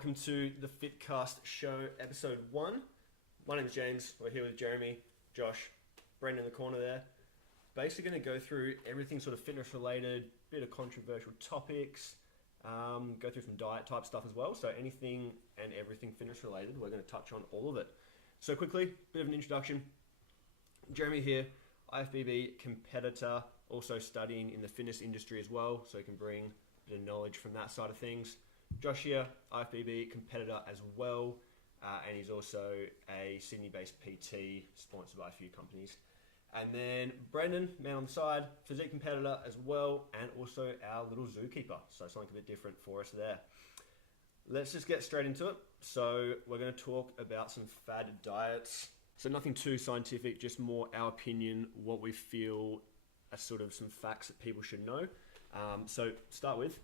welcome to the FitCast show, episode 1. My name is James. We're here with Jeremy, Josh, Brendan in the corner there. Basically going to go through everything sort of fitness related, bit of controversial topics, go through some diet type stuff as well. So anything and everything fitness related, we're going to touch on all of it. So quickly, bit of an introduction. Jeremy here, IFBB competitor, also studying in the fitness industry as well, so he can bring a bit of knowledge from that side of things. Josh here, IFBB competitor as well, and he's also a Sydney-based PT, sponsored by a few companies. And then Brendan, man on the side, physique competitor as well, and also our little zookeeper, so something a bit different for us there. Let's just get straight into it. So we're going to talk about some fad diets. So nothing too scientific, just more our opinion, what we feel are sort of some facts that people should know. So start with,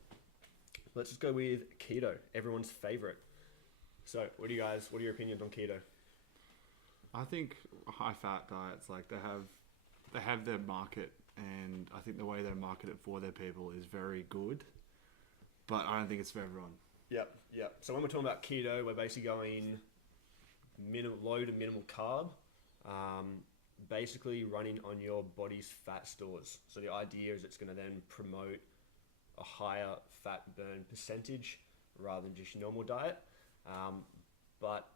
let's just go with keto, everyone's favorite. So what are your opinions on keto? I think high-fat diets, like they have their market, and I think the way they market it for their people is very good, but I don't think it's for everyone. Yep. So when we're talking about keto, we're basically going low to minimal carb, basically running on your body's fat stores. So the idea is it's going to then promote a higher fat burn percentage rather than just your normal diet. But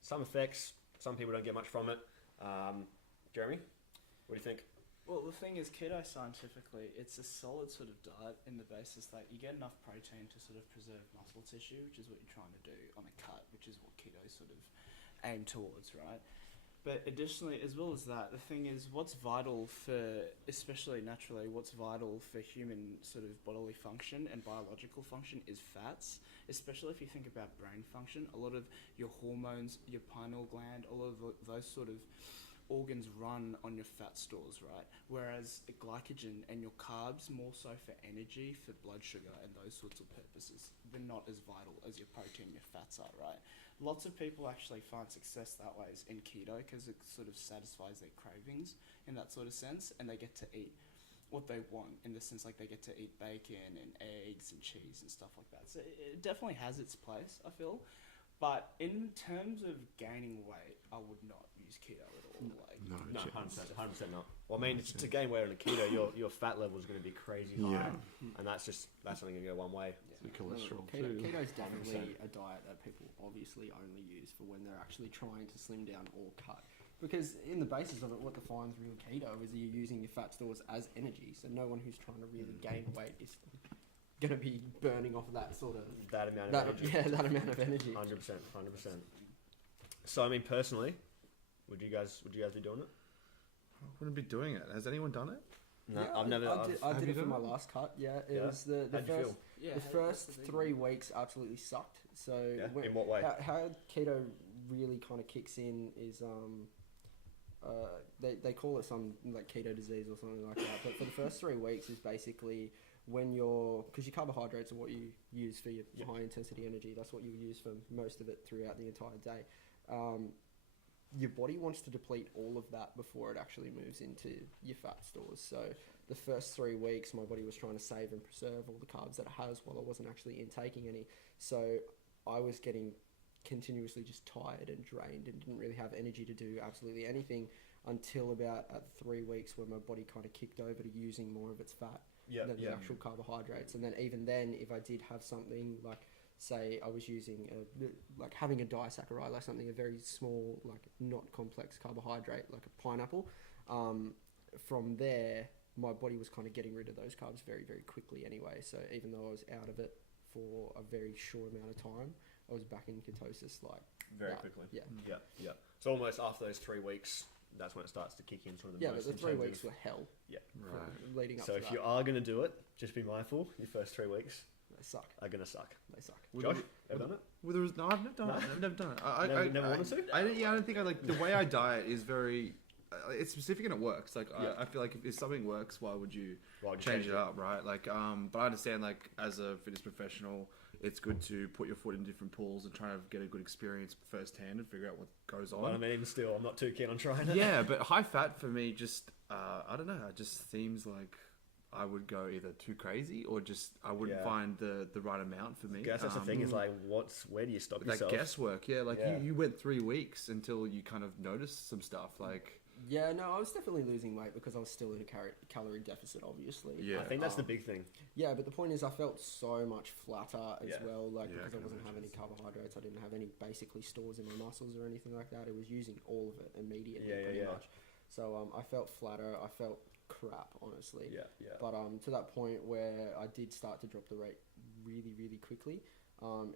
some effects, some people don't get much from it. Jeremy, what do you think? Well, the thing is, keto scientifically, it's a solid sort of diet in the basis that you get enough protein to sort of preserve muscle tissue, which is what you're trying to do on a cut, which is what keto sort of aim towards, right? But additionally, as well as that, the thing is, what's vital for, especially naturally, what's vital for human sort of bodily function and biological function is fats, especially if you think about brain function. A lot of your hormones, your pineal gland, all of those sort of organs run on your fat stores, right? Whereas glycogen and your carbs, more so for energy, for blood sugar and those sorts of purposes, they're not as vital as your protein, your fats are, right? Lots of people actually find success that way in keto because it sort of satisfies their cravings in that sort of sense, and they get to eat what they want in the sense like they get to eat bacon and eggs and cheese and stuff like that. So it definitely has its place, I feel. But in terms of gaining weight, I would not use keto at all. No, 100% not. Well, I mean, to gain weight on a keto, your fat level is going to be crazy high, and that's only going to go one way. Yeah. Cholesterol. Keto's definitely a diet that people obviously only use for when they're actually trying to slim down or cut. Because in the basis of it, what defines real keto is that you're using your fat stores as energy. So no one who's trying to really gain weight is going to be burning off of that sort of... That amount of energy. Yeah, that amount of energy. 100%. So, I mean, personally, would you guys be doing it? I wouldn't be doing it. Has anyone done it? No, yeah, I've never... I did it for my last cut, yeah. It was the first 3 weeks absolutely sucked. So in what way? How keto really kind of kicks in is... they call it some like keto disease or something like that. But for the first 3 weeks is basically... because your carbohydrates are what you use for your high intensity energy, that's what you use for most of it throughout the entire day. Your body wants to deplete all of that before it actually moves into your fat stores. So the first 3 weeks, my body was trying to save and preserve all the carbs that it has while I wasn't actually intaking any. So I was getting continuously just tired and drained and didn't really have energy to do absolutely anything until about at 3 weeks where my body kind of kicked over to using more of its fat than the actual carbohydrates. And then even then, if I did have something like, say I was using like having a disaccharide, like something a very small, like not complex carbohydrate, like a pineapple, from there my body was kind of getting rid of those carbs very, very quickly anyway. So even though I was out of it for a very short amount of time, I was back in ketosis like very quickly. Yeah. So almost after those 3 weeks, that's when it starts to kick in sort of the most. But the 3 weeks were hell. Yeah. Right. Leading up so to if that. you are going to do it, just be mindful, your first 3 weeks They suck. are going to suck. They suck. Josh, ever done it? No, I've never done it. I've never done it. I Never wanted to? I don't think I like... The way I diet is very... it's specific and it works. Like I feel like if something works, why would you change it up, right? Like, but I understand, like, as a fitness professional, it's good to put your foot in different pools and try to get a good experience firsthand and figure out what goes on. But I mean, even still, I'm not too keen on trying it. Yeah, but high fat for me just, I don't know, it just seems like I would go either too crazy or just I wouldn't find the right amount for me. I guess that's the thing is like, where do you stop yourself? Like guesswork, You went 3 weeks until you kind of noticed some stuff, like. Yeah, no, I was definitely losing weight because I was still in a calorie deficit, obviously. Yeah, I think that's the big thing. Yeah, but the point is I felt so much flatter as well, like because I wasn't having any so. carbohydrates, I didn't have any basically stores in my muscles or anything like that. It was using all of it immediately, pretty much. So I felt flatter, I felt crap, honestly. Yeah. But to that point where I did start to drop the rate really, really quickly,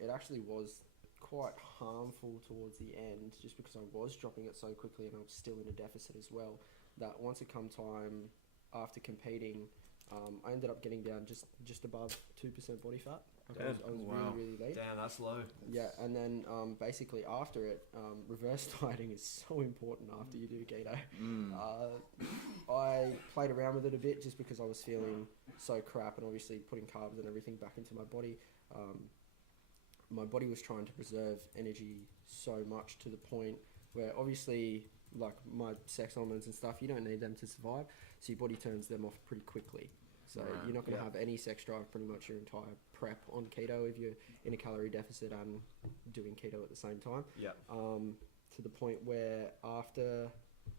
it actually was quite harmful towards the end, just because I was dropping it so quickly and I was still in a deficit as well, that once it come time after competing, I ended up getting down just above 2% body fat. Like I was really late. Damn, that's low. Yeah, and then basically after it, reverse dieting is so important after you do keto. I played around with it a bit just because I was feeling so crap, and obviously putting carbs and everything back into my body. My body was trying to preserve energy so much to the point where obviously, like my sex hormones and stuff, you don't need them to survive, so your body turns them off pretty quickly. So you're not going to have any sex drive pretty much your entire prep on keto if you're in a calorie deficit and doing keto at the same time. Yeah. To the point where after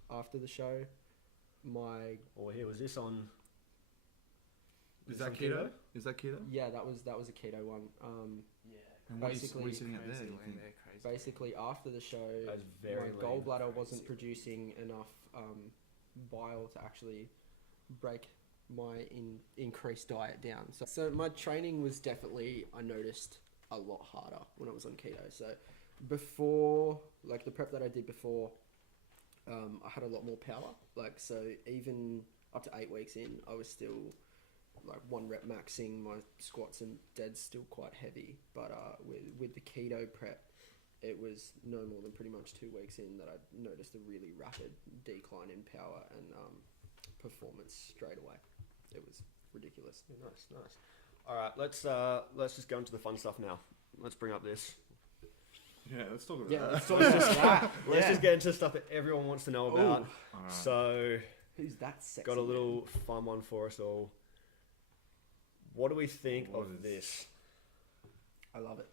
the show, was this on? Is that keto? Is that keto? Yeah, that was a keto one. And basically, what are you sitting at there? Basically, after the show, my gallbladder wasn't producing enough bile to actually break my increased diet down. So my training was definitely, I noticed, a lot harder when I was on keto. So before, like the prep that I did before, I had a lot more power. Like, so even up to 8 weeks in, I was still like 1 rep maxing. My squats and deads still quite heavy, but with the keto prep, it was no more than pretty much 2 weeks in that I noticed a really rapid decline in power and performance straight away. It was ridiculous. Yeah, nice. All right, let's just go into the fun stuff now. Let's bring up this. Yeah, let's talk about Yeah, that. let's talk about that. Let's just get into stuff that everyone wants to know about. Alright. So, Who's that sexy? got a little fun one for us all. What do we think of this? I love it.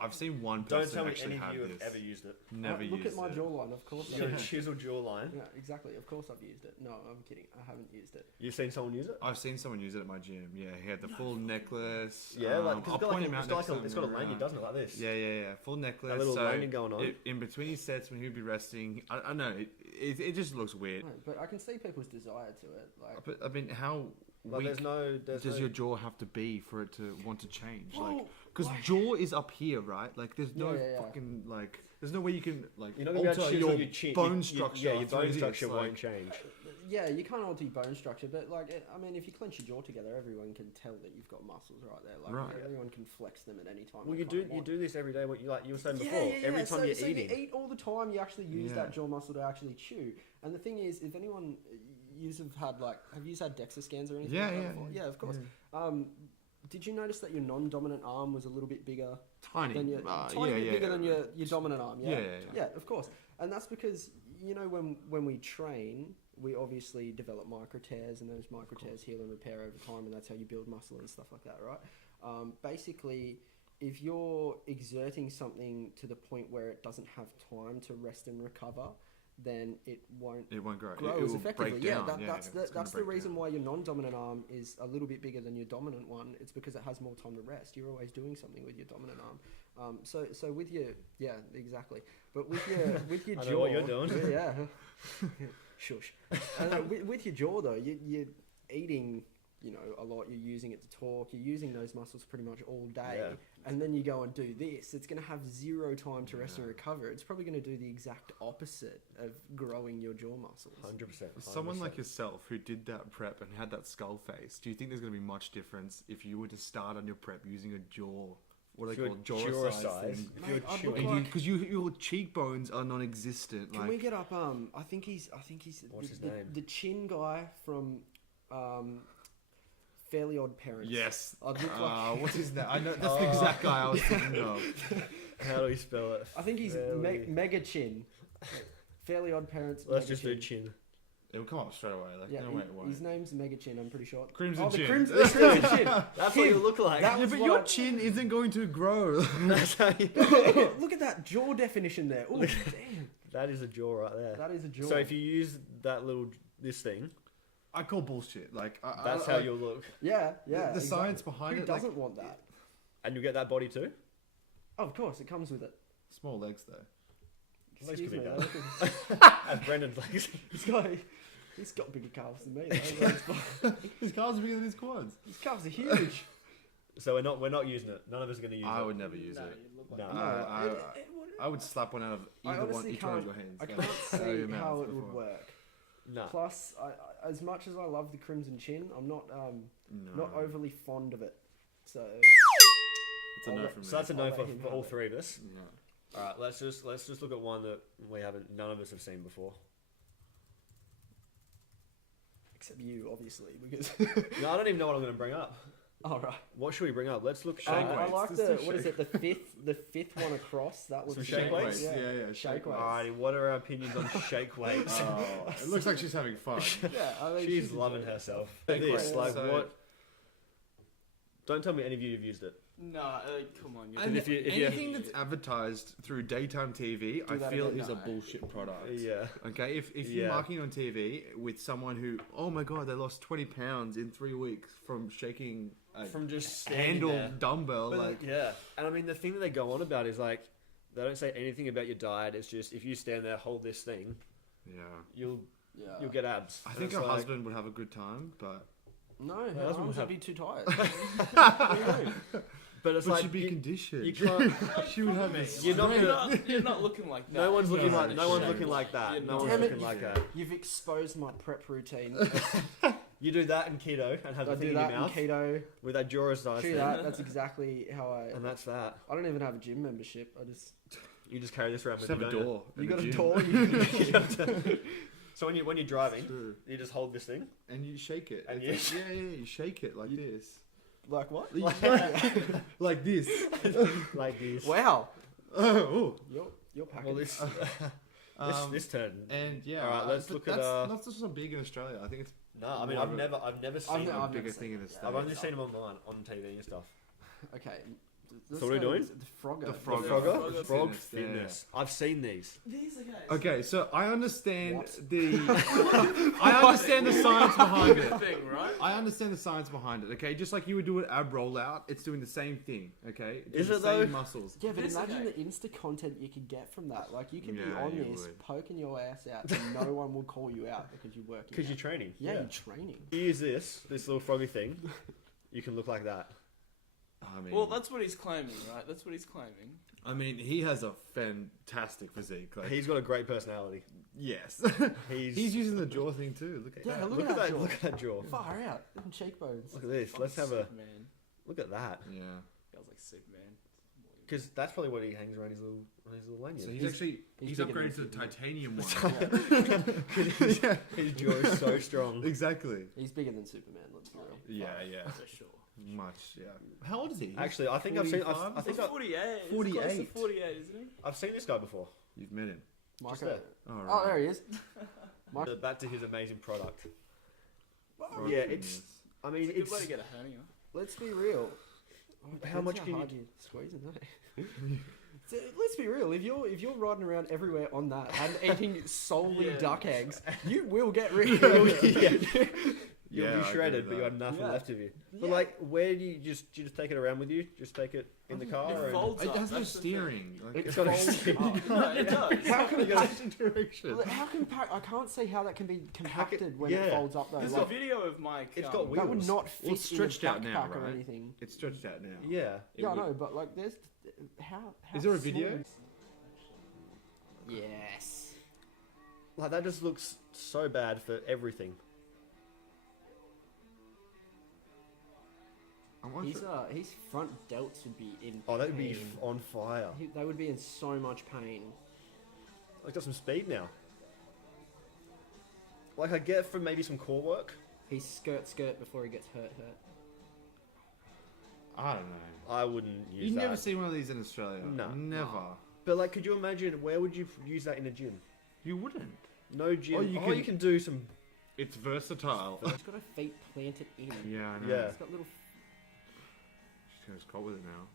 I've seen one Don't person tell me actually any of have you this. have ever used it. Never used it. Look at my jawline, of course. You got a chiseled jawline. Yeah, exactly. Of course I've used it. No, I'm kidding. I haven't used it. You've seen someone use it? I've seen someone use it at my gym. Yeah, he had the full necklace. Yeah, like, cause I'll point him out it's got, next time it's got a we're lanyard, around. doesn't it? Like this. Yeah. Full necklace. A little so lanyard going on. In between his sets when he'd be resting, I know, it just looks weird. No, but I can see people's desire to it. Like, But, I mean, how Like, weak does your jaw have to be for it to want to change? Because jaw is up here, right? Like, there's no fucking, like, there's no way you can, like, you're not gonna be able to alter chisel your your chin. bone structure. Yeah, your bone through structure this, won't like- change. yeah, you can't alter your bone structure, but like, I mean, if you clench your jaw together, everyone can tell that you've got muscles right there. Like, Right. everyone can flex them at any time. Well, they you kinda want. do this every day. What you were saying before. Yeah. Every time you're eating. You eat all the time. You actually use Yeah. that jaw muscle to actually chew. And the thing is, if anyone have you had DEXA scans or anything? Yeah, like that yeah, before? yeah. Yeah, of course. Did you notice that your non-dominant arm was a little bit bigger Tiny. than your bigger than your dominant arm? Yeah, of course. And that's because when we train, we obviously develop micro tears, and those micro tears heal and repair over time, and that's how you build muscle and stuff like that, right? Basically, if you're exerting something to the point where it doesn't have time to rest and recover, then it won't grow. grow It as will effectively. break Yeah, down. that's it's gonna the break reason down. why your non-dominant arm is a little bit bigger than your dominant one. It's because it has more time to rest. You're always doing something with your dominant arm. So with your exactly. But with your I jaw, know what you're doing. Yeah. Shush. With your jaw though, you're eating, a lot. You're using it to talk. You're using those muscles pretty much all day. Yeah. And then you go and do this. It's going to have zero time to rest and recover. It's probably going to do the exact opposite of growing your jaw muscles. 100%. Someone like yourself who did that prep and had that skull face, do you think there's going to be much difference if you were to start on your prep using a jaw? What do they call it? Jaw size. Mate, I'd look like- Because your cheekbones are non-existent. Can we get up? I think he's What's his the, name? the chin guy from Fairly Odd Parents. Yes. I'd look like. What's his name? I know that's the exact guy I was thinking of. How do we spell it? I think he's Fairly- mega chin. Fairly Odd Parents. Let's Mega just do chin. It'll come up straight away. Like, Yeah, no way it won't. his name's Mega Chin, I'm pretty sure. Crimson oh, Chin. The Crimson Chin. That's what you look like. That Yeah, was but what your I- chin isn't going to grow. That's how you- Look at that jaw definition there. Oh, damn. that is a jaw right there. That is a jaw. So if you use that this thing, I call bullshit. Like, that's how you'll look, Yeah, yeah. The science behind Who it. Like, doesn't want that? and you get that body too. Oh, of course, it comes with it. small legs though. Legs Excuse could be me. done. And Brendan's legs. He's got bigger calves than me. Though. His calves are bigger than his quads. His calves are huge. So we're not using it. None of us are going to use I it. would never use No, it. you look No. like I would slap one out of I either one, honestly each one of can't- your hands. I Go. can't Out of your see mouth how it would before. work. No. Plus, as much as I love the Crimson Chin, I'm not not overly fond of it. So It's a no from me. So that's a no I'll for, let him for all have it. three of us. Yeah. All right, let's just look at one that none of us have seen before. except you, obviously, because No, I don't even know what I'm going to bring up. all right. What should we bring up? Let's look. Shake I weights. like Just the do what is shake- it? The fifth one across. That was Some the shake weights? Yeah, Shake weights. Alrighty, what are our opinions on shake weights? Oh, it looks like she's having fun. Yeah, I mean, She's loving herself. Shake This, weights. like So- what? Don't tell me any of you have used it. no, come on. You're And if you- if you- anything that's advertised through daytime TV, I that feel again. is a No. bullshit product. Yeah. Okay, if you're Yeah. marketing on TV with someone who, oh my god, they lost 20 pounds in 3 weeks from shaking a From just standing handle there. dumbbell, But, like yeah, and I mean the thing that they go on about is like they don't say anything about your diet. It's just if you stand there, hold this thing, yeah. you'll yeah. get abs. I And think it's her like- husband would have a good time, but No, husband her arms would would have- be too tired. What do you mean? But it's would like she be you, conditioned? you can't. she would have. You're not you're gonna- you're not looking like that. No one's looking No, like. No one's shame. looking like that. You're No not. one's Damn it, looking like that. You've exposed my prep routine. You do that in keto and have I the thing do in that your in mouth keto. with that jaw size True thing, that. That's exactly how and that's that. I don't even have a gym membership. I just You just carry this around Just with have you. a don't door. you in got the a gym. door. You, So when you're driving, True. you just hold this thing. And you shake it. And It's like, yeah, you shake it like this. like what? Like this. Like this. Wow. Oh. You're packing. Well, this Um, this turn. And yeah, All right, let's but look at, that's not so big in Australia. I think it's No, I mean more I've of a- never seen I've them. never a bigger seen thing in it. the States. I've only seen them online on TV and stuff. Okay. So what are we doing? The Frogger. The The Frogger. Frogger? Frog Frog fitness, yeah. fitness. I've seen these. These are guys. Okay, so I understand What? I understand the science behind it. Thing, right? I understand the science behind it. Okay, just like you would do an ab rollout, it's doing the same thing. Okay, It's Is the it same though? muscles. Yeah, but This imagine okay. the Insta content you could get from that. Like, you could be Yeah, on you this, would. poking your ass out, and no one will call you out because you're working. Because you're out. training. Yeah, you're training. You use this little froggy thing, you can look like that. I mean, Well, that's what he's claiming, right? That's what he's claiming. I mean, he has a fantastic physique. Like, He's got a great personality. yes, He's he's using the jaw thing too. Look at Yeah, that. look at that jaw. Look at that jaw. Far out. Them cheekbones. Look at this. Let's have a Man. look at that. Yeah. Feels like Superman. Because that's probably what he hangs around his little lanyard. So he's he's he's bigger upgraded than to the Superman. titanium one. Yeah. his jaw is so strong. Exactly. He's bigger than Superman, let's be real. Yeah, yeah. For sure. Much. Yeah. How old is he? Actually, I think I've seen. 45? I think He's 48. He's close to 48. 48, isn't he? I've seen this guy before. You've met him. Just Marco. there. All Oh, there he is. Marco. Back to his amazing product. Frog Yeah, fitness. it's. I mean, It's a good it's. way to get a hernia. Let's be real. How much can you- hard you squeeze in So, let's be real. If you're riding around everywhere on that and eating solely Yeah. duck eggs, you will get real. You'll Yeah, I be agree shredded, with but you that. have nothing Yeah. left of you. But Yeah. like, where do you just take it around with you? Just take it in the car. It Or folds It up, has no that's the thing. steering. Like, It's got a folds steering. up. No, it does. How can you it got a direction. How compact? I can't see how that can be compacted when yeah. it folds up though. There's Like, a video of Mike. It's got that would wheels. not fit Well, it's stretched in a out now, backpack or right? anything. It's stretched out now. Yeah. It Yeah, I would- know, but like, there's how. Is there a video? Yes. Like that just looks so bad for everything. I wonder- His front delts would be in. Oh, that would be pain. on fire. They would be in so much pain. I've got some speed now. Like I get from maybe some core work. He's skirt before he gets hurt. I don't know. I wouldn't use You that. never see one of these in Australia. No. Never. But like, could you imagine where would you use that in a gym? You wouldn't. No gym. Or You you can do some It's versatile. It's got her feet planted in. Yeah, I know. Yeah. It's got little. She's gonna squat with it now.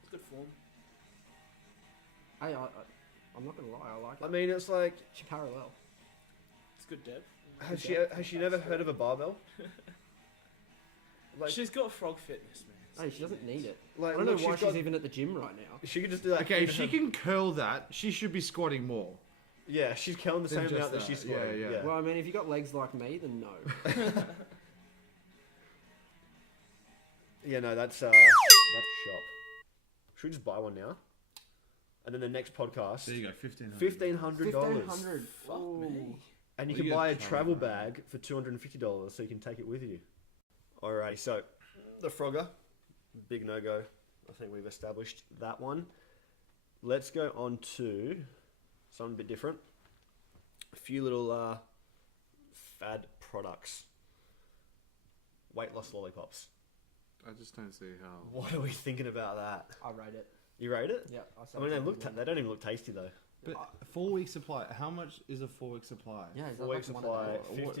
It's good form. Hey, I'm not gonna lie, I like it. I mean, it's like, She parallel. It's good depth. has she never heard of a barbell? Like, She's got frog fitness, man. Hey, she doesn't need it. like, I don't know look, why she's got- she's even at the gym right now. She could just do that. Okay, in if she her- can curl that, she should be squatting more. Yeah, she's killing the Then same just amount that that. she's Yeah, squatting. yeah. Yeah. Well, I mean, if you got legs like me, then no. Yeah, no, that's shop. Should we just buy one now? And then the next podcast, There you go, $1,500. $1,500. $1,500. Fuck me. And you Well, can you buy a get a travel travel bag for $250 so you can take it with you. Alrighty, so the Frogger, big no-go. I think we've established that one. Let's go on to something a bit different. A few little fad products. Weight loss lollipops. I just don't see how. What are we thinking about that? I rate it. You rate it? Yeah, I mean, they don't even look tasty though. But 4-week supply. How much is a 4-week supply? Yeah, is that 4 like week one supply, a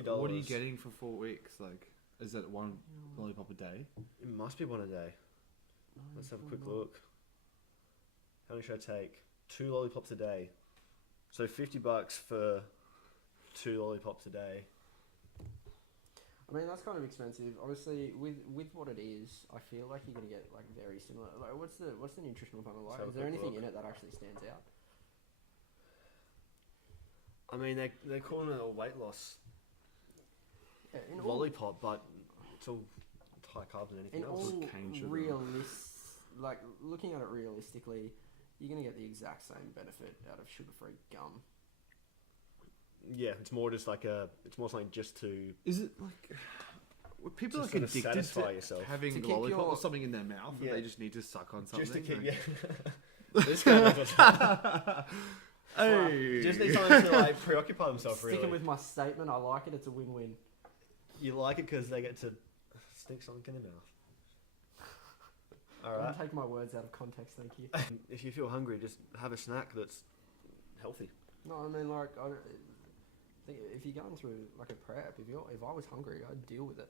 day? What are you $50. getting for 4 weeks? Like, is that one lollipop a day? It must be one a day. Let's have a quick look. How many should I take? 2 lollipops a day. So $50 for 2 lollipops a day. I mean, that's kind of expensive. Obviously, with what it is, I feel like you're gonna get like very similar. Like, what's the nutritional panel like? Let's have Is a there quick anything look. in it that actually stands out? I mean, they're calling it a weight loss Yeah, lollipop, but it's all high carbs and anything in else. all cane sugar. like looking at it realistically, you're gonna get the exact same benefit out of sugar-free gum. Yeah, it's more just like it's more something just to Is it like. Were people Just like sort of addicted satisfy to yourself. having To a keep lollipop your- or something in their mouth Yeah. and they just need to suck on something? just to keep like- this guy knows what's Hey! just need something to like preoccupy themselves. Sticking Really, with my statement, I like it. It's a win-win. you like it because they get to stick something in their mouth. All right. Don't take my words out of context, thank you. If you feel hungry, just have a snack that's healthy. No, I mean, like, I think if you're going through like a prep, if I was hungry, I'd deal with it.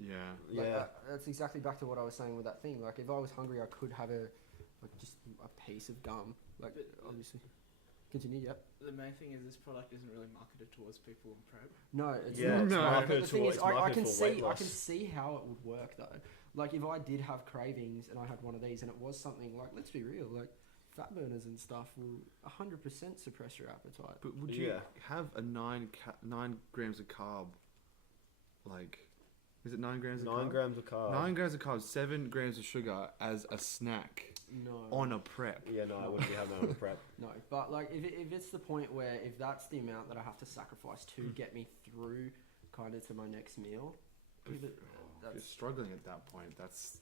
Yeah. Like, Yeah. that's exactly back to what I was saying with that thing. Like, if I was hungry, I could have just a piece of gum. Like, But- obviously. Continue, yep. The main thing is this product isn't really marketed towards people in prep. No, it's Yeah, not. it's No. But marketed the thing towards- is, it's I marketed can for see, weight I loss. can see how it would work though. Like, if I did have cravings and I had one of these, and it was something like, let's be real, like fat burners and stuff will 100% suppress your appetite. But would you Yeah. have a 9 grams of carb? Like, is it 9 grams of 9 carb? grams of carb. 9 grams of carbs, 7 grams of sugar as a snack No. on a prep. Yeah, no, I wouldn't be having that on a prep. No, but like if it's the point where if that's the amount that I have to sacrifice to get me through kind of to my next meal, If you're that's struggling at that point, that's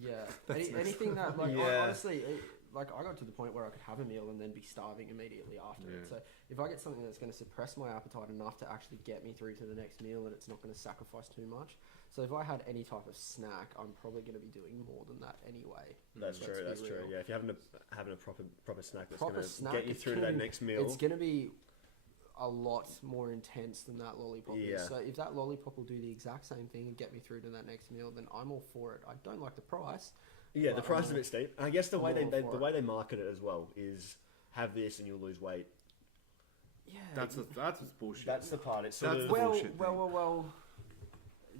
yeah. That's Anything that like Yeah. honestly, like I got to the point where I could have a meal and then be starving immediately after it. Yeah. So if I get something that's going to suppress my appetite enough to actually get me through to the next meal and it's not going to sacrifice too much. So if I had any type of snack, I'm probably going to be doing more than that anyway. That's Let's true. be That's true. real. Yeah, if you're having a proper snack that's Proper going to snack, get you it through to that can- next meal. It's going to be a lot more intense than that lollipop Yeah. is. So if that lollipop will do the exact same thing and get me through to that next meal, then I'm all for it. I don't like the price. Yeah, the Well, price is a bit steep. And I guess the way I'm all the for it. way they market it as well is have this and you'll lose weight. Yeah. that's bullshit. That's the part. It's sort That's of the well, bullshit well, thing. well, well.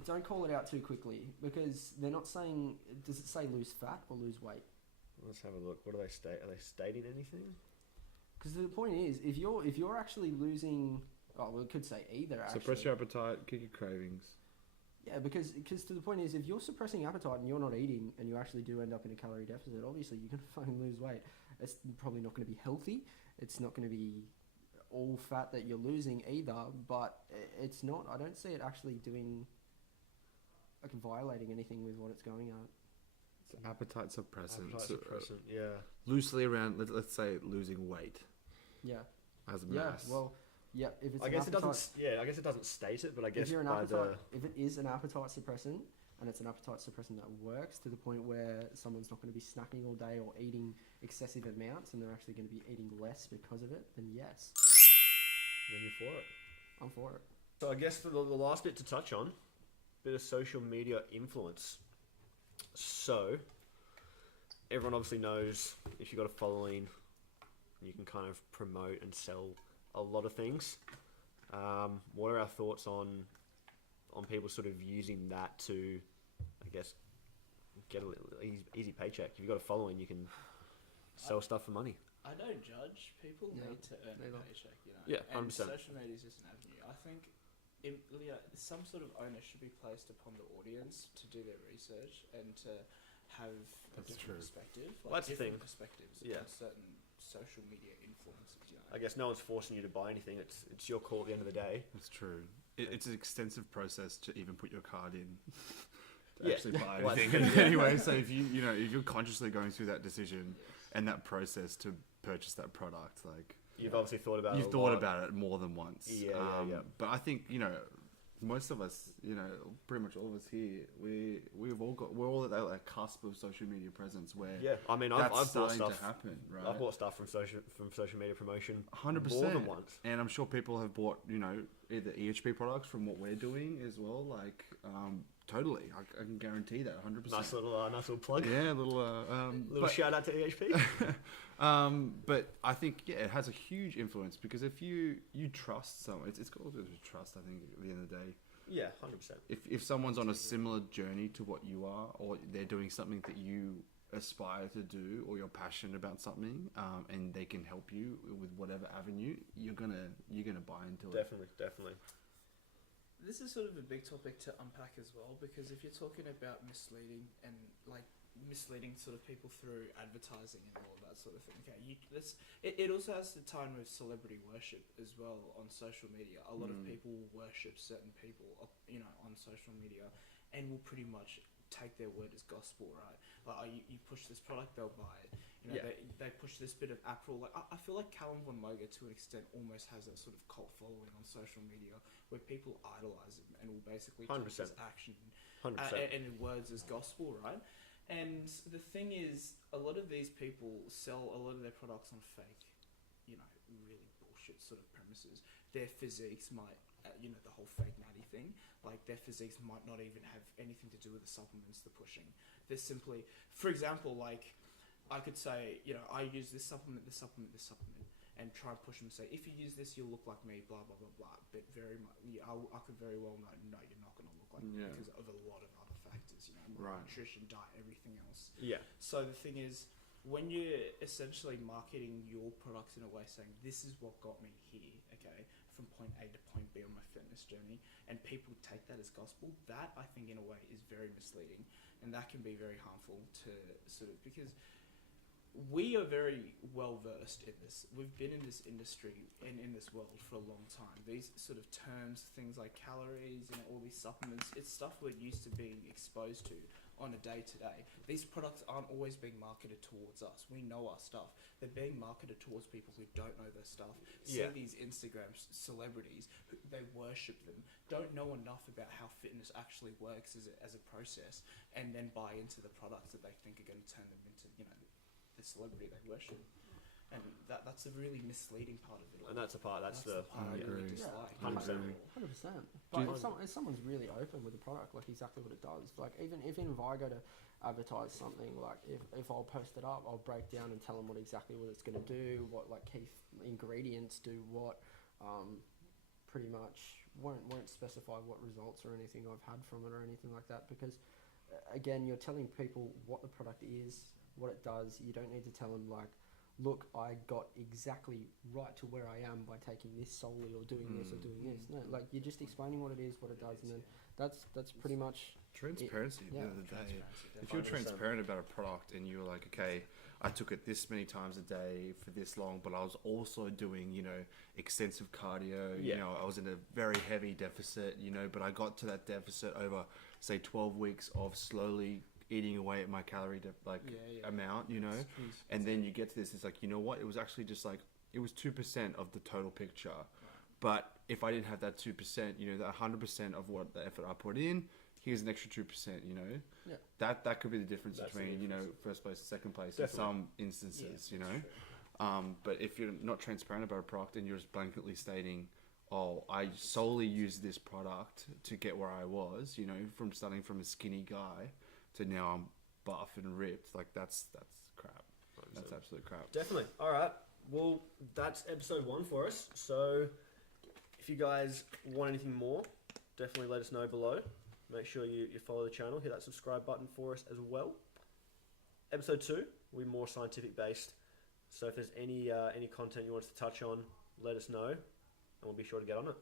Don't call it out too quickly because they're not saying. Does it say lose fat or lose weight? Let's have a look. What do they state? Are they stating anything? Because the point is, if you're actually losing, oh, well, it could say either. Actually. Suppress your appetite, kick your cravings. Yeah, because to the point is, if you're suppressing appetite and you're not eating, and you actually do end up in a calorie deficit, obviously you're gonna fucking lose weight. It's probably not going to be healthy. It's not going to be all fat that you're losing either. But it's not. I don't see it actually doing like violating anything with what it's going at. It's appetite suppressant. Appetite So, suppressant. Yeah. loosely around, let's say losing weight Yeah. as a Yeah. mass. Well. Yeah. If it's I an guess it appetite, doesn't. Yeah, I guess it doesn't state it, but I guess if you're an by appetite, if it is an appetite suppressant and it's an appetite suppressant that works to the point where someone's not going to be snacking all day or eating excessive amounts and they're actually going to be eating less because of it, then yes. then you're for it. I'm for it. So I guess the last bit to touch on, bit of social media influence. So everyone obviously knows if you've got a following, you can kind of promote and sell a lot of things. What are our thoughts on people sort of using that to, I guess, get a little easy paycheck? If you've got a following, you can sell stuff for money. I don't judge. People need to earn a paycheck, you know. Yeah, 100%. And social media is just an avenue. I think some sort of onus should be placed upon the audience to do their research and to have a different perspective. Well, that's the thing. Perspectives Yeah. on certain social media influences, you know. I guess no one's forcing you to buy anything. It's your call at the end of the day. It's true. It's an extensive process to even put your card in. To Yeah. actually buy Well, anything. Anyway, so if if you're consciously going through that decision and that process to purchase that product, like You've obviously thought about it. you've thought about it more than once. Yeah. But I think most of us, pretty much all of us here, we're all at that cusp of social media presence where I mean, that's I've bought starting stuff. to happen, right? I've bought stuff from social media promotion 100%. more than once. And I'm sure people have bought, either EHP products from what we're doing as well. Like, totally, I can guarantee that 100%. Nice little plug. Yeah, little Shout out to EHP. but I think it has a huge influence because if you trust someone, it's got to do with trust. I think at the end of the day, Yeah, 100%. if someone's on a similar journey to what you are, or they're doing something that you aspire to do, or you're passionate about something, and they can help you with whatever avenue, you're gonna buy into it. Definitely. This is sort of a big topic to unpack as well, because if you're talking about misleading and misleading sort of people through advertising and all of that sort of thing, okay, it also has to tie in with celebrity worship as well on social media. A lot of people worship certain people, on social media, and will pretty much take their word as gospel, right? Like, you push this product, they'll buy it. They push this bit of April. Like, I feel like Callum Von Moga, to an extent, almost has that sort of cult following on social media where people idolize him and will basically take 100%. his action 100%. and words as gospel, right? And the thing is, a lot of these people sell a lot of their products on fake, really bullshit sort of premises. Their physiques might, the whole fake natty thing, like their physiques might not even have anything to do with the supplements they're pushing. They're simply, for example, like I could say, I use this supplement, and try and push them and say, if you use this, you'll look like me, blah, blah, blah, blah. But very much, I could very well know, no, you're not going to look like me because of a lot of other factors, nutrition, diet, everything else. Yeah. So the thing is, when you're essentially marketing your products in a way saying, this is what got me here, okay, from point A to point B on my fitness journey, and people take that as gospel, that I think in a way is very misleading, and that can be very harmful to sort of, because we are very well versed in this. We've been in this industry and in this world for a long time. These sort of terms, things like calories and all these supplements, it's stuff we're used to being exposed to on a day-to-day. These products aren't always being marketed towards us. We know our stuff. They're being marketed towards people who don't know their stuff. See these Instagram celebrities, they worship them, don't know enough about how fitness actually works as a process, and then buy into the products that they think are going to turn them into, the celebrity they worship. And that's a really misleading part of it all. And that's the part. That's the part I really dislike. 100%. 100%. But if someone's really open with the product, like exactly what it does, like even if I go to advertise something, like if I'll post it up, I'll break down and tell them what it's going to do, what like key ingredients do what, pretty much won't specify what results or anything I've had from it or anything like that, because again, you're telling people what the product is, what it does. You don't need to tell them like, look, I got exactly right to where I am by taking this solely or doing this or doing this. No, like you're just explaining what it is, what it does, and then that's pretty much transparency at the end of the day. If you're 100%. transparent about a product and you're like, okay, I took it this many times a day for this long, but I was also doing, extensive cardio, I was in a very heavy deficit, but I got to that deficit over, say, 12 weeks of slowly eating away at my calorie amount, and then you get to this, it's like, you know what, it was actually just like, it was 2% of the total picture, but if I didn't have that 2%, that 100% of what the effort I put in, here's an extra 2%, that could be the difference between, first place and second place. Definitely. In some instances, But if you're not transparent about a product and you're just blanketly stating, oh, I solely used this product to get where I was, you know, from starting from a skinny guy to now I'm buff and ripped. Like that's crap. That's absolute crap. Definitely. All right. Well, that's episode 1 for us. So if you guys want anything more, definitely let us know below. Make sure you follow the channel. Hit that subscribe button for us as well. Episode 2 will be more scientific based. So if there's any content you want us to touch on, let us know, and we'll be sure to get on it.